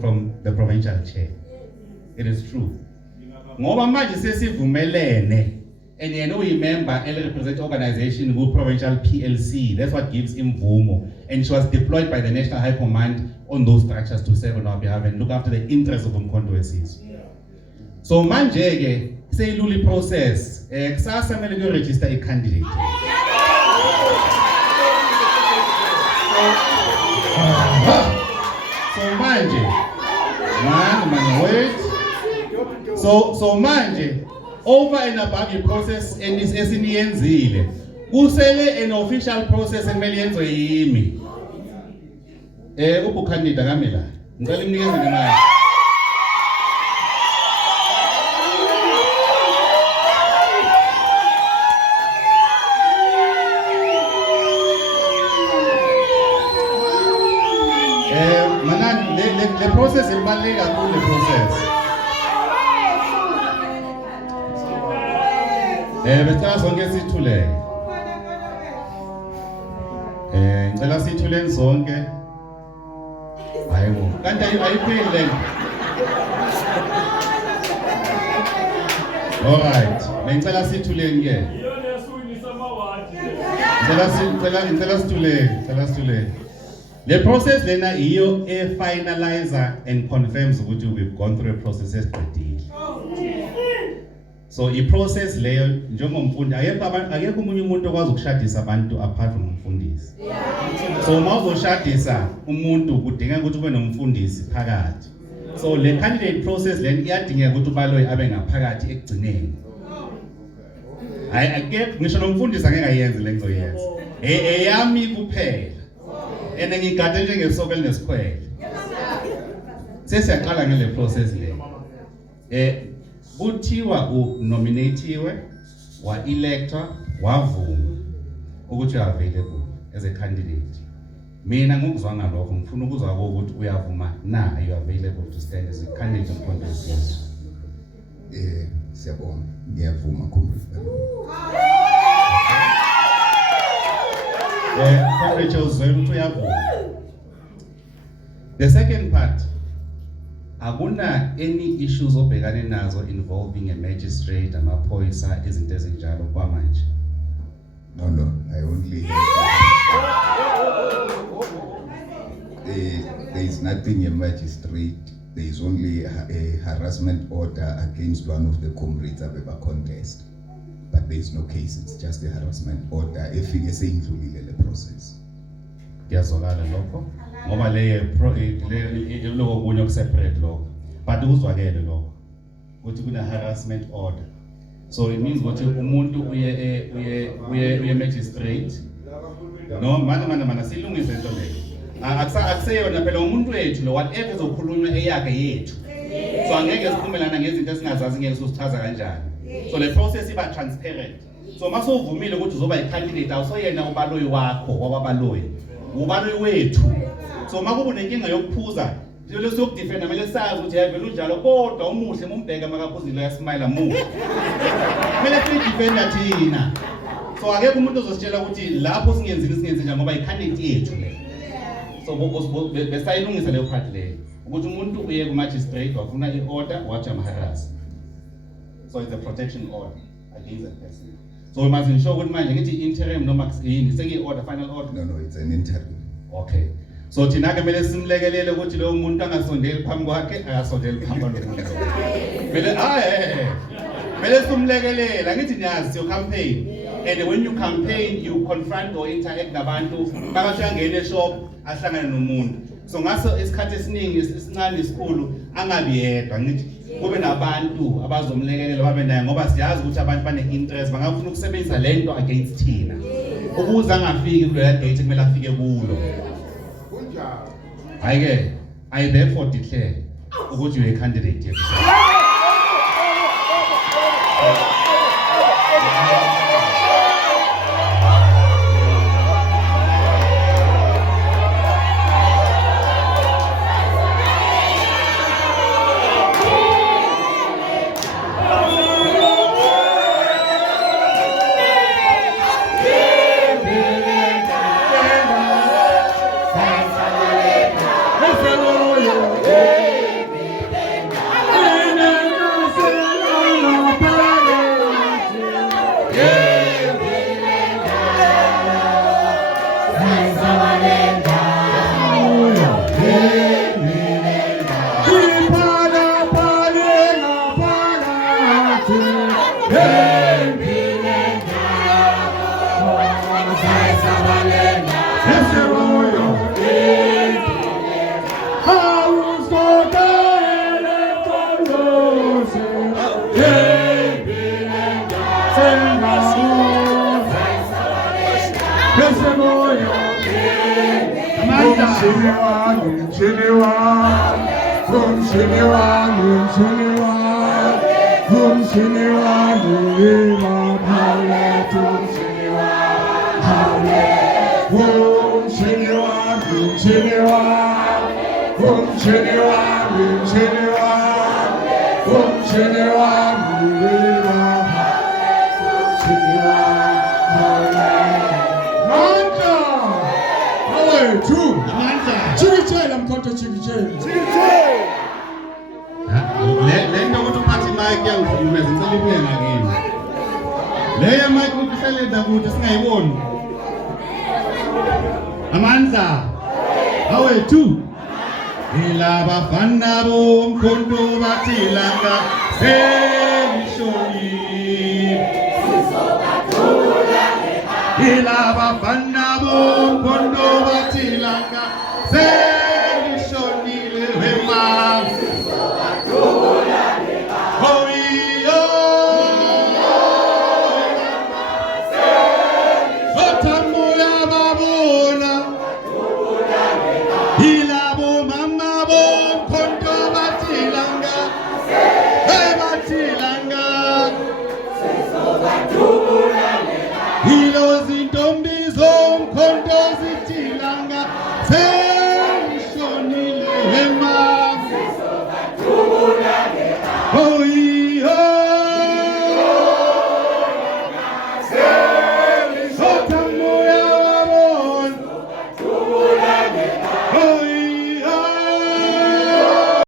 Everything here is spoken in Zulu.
from the provincial chair. It is true. Ngoba manje sesivumelene and yena uyimember represent organization ku provincial PLC. That's what gives imvumo, and she was deployed by the National High Command on those structures to serve on our behalf and look after the interests of Umkhonto weSizwe. So manje ke seyilula process kusasa kumele kuregister a candidate. So manje, man, wait. So manje, over and above the process and this esiniyenzile, kusele an official process ekumele yenziwe yimi. Ubukhandida kamela. Ngicela imnikeze nemali. The process is ibaluleke kakhulu le process. Besicela sonke sithuleke. Ngicela sithuleni sonke. Hayibo. Kanti ayipheli le nto. All right. Ngicela sithuleni ke. Ngicela sithuleke. The process lena iyo finalizer and confirms ukuthi we've gone through a process esibhedile. So I process leyo njengomfundi akekho umunye umuntu okwazi ukushadisa abantu apart from umfundisi. So mawuzoshadisa umuntu kudinga ukuthi ube nomfundisi phakathi. So le candidate process lena iyadinga ukuthi ubaloyi abe ngaphakathi ekugcineni. Akekho ngisho nomfundisi angeke ayenze le ngizoyenza. Eyami kuphela. And ngigade njengesoko elinesikhwele. Sesiyaqala ngale process le. Kuthiwa unominatiwe, wa-electwa, wavuma ukuthi available as a candidate. Mina ngokuzwa ngalokho ngifuna ukuzwa ukuthi uyavuma na you available to stand as a candidate Umkhonto weSizwe. Siyabonga. Ngiyavuma kumbe. The second part, akuna any issues obhekane nazo involving a magistrate, amaphoyisa, izinto ezinjalo kwamanje. No, I only there is nothing a magistrate. There is only a harassment order against one of the comrades abeba contest. But there is no case, it's just a harassment order efike seyindlulile le process. Ngiyazwakala lokho ngoba le lokho kunye okuseparate lokho, but uzwakele lokho ukuthi kuna harassment order. So it means ukuthi umuntu uye magistrate no mana silungise into leyo. Akuseyona phela umuntu wethu lo whatever ezokhulunywa eyakhe yethu. So angeke siphumelana ngezinto esingazazi ngeke sosichaza kanjani. So the process iba transparent. So maso uvumile ukuthi uzoba i-candidate awusoyena ubaloyi wakho wababaloyi. Ubaloyi wethu. So makuba unenkinga yokuphuza, njalo siyokudefenda kumele sazi ukuthi yavela unjalo kodwa umuhle umbheka makaphuzile uyasmile muhle. Kumele sidefenda thina. So akekho umuntu ozositshela ukuthi lapho singenze njani ngoba i-candidate yethu le. So besayilungisa leyo part leyo. Ukuthi umuntu uye ku magistrate wafuna i-order wathi amharass. So it's a protection order against that person. So we must ensure ukuthi manje ngithi interim noma yini sengi-order, final order. No, it's an interim. Okay. So thina ke kumele simlekelele ukuthi lo muntu angasondeli phambi kwakhe akasondeli phambi komuntu. Kumele simlekelela ngithi niyazi your campaign. And when you campaign you confront or interact nabantu bakashangene eshop ahlangana nomuntu. So ngaso isikhathi esiningi esincane isikhulu angabi yedwa ngithi kube nabantu abazomlekelela babe naye ngoba siyazi ukuthi abantu bane interest bangafuna ukusebenzisa lento against thina. Ukuze angafiki kulo gate kumele afike kulo. Ayike, I therefore declare ukuthi you are a candidate yethu. Yeah. umshini wami, umshini wami, umshini wami, umshini wami, umshini wami, Howlet, umshini wami, Howlet, umshini wami, umshini wami, umshini wami, umshini wami, umshini wami, umshini wami, Howlet. Manja! Awethu! Amandla. Chikitshela mkhonto chikitshela. Le nto ukuthi uphathi mic yangihlukumeza ngicela ibuye ngakini. Le mic ukuthi iselenza kude singayiboni. Amandla. Awethu. Ilaba bafana bomkhonto bathilanga selishoni. Ilaba bafana bomkhonto bathilanga selishonile wema. Oh, Hilo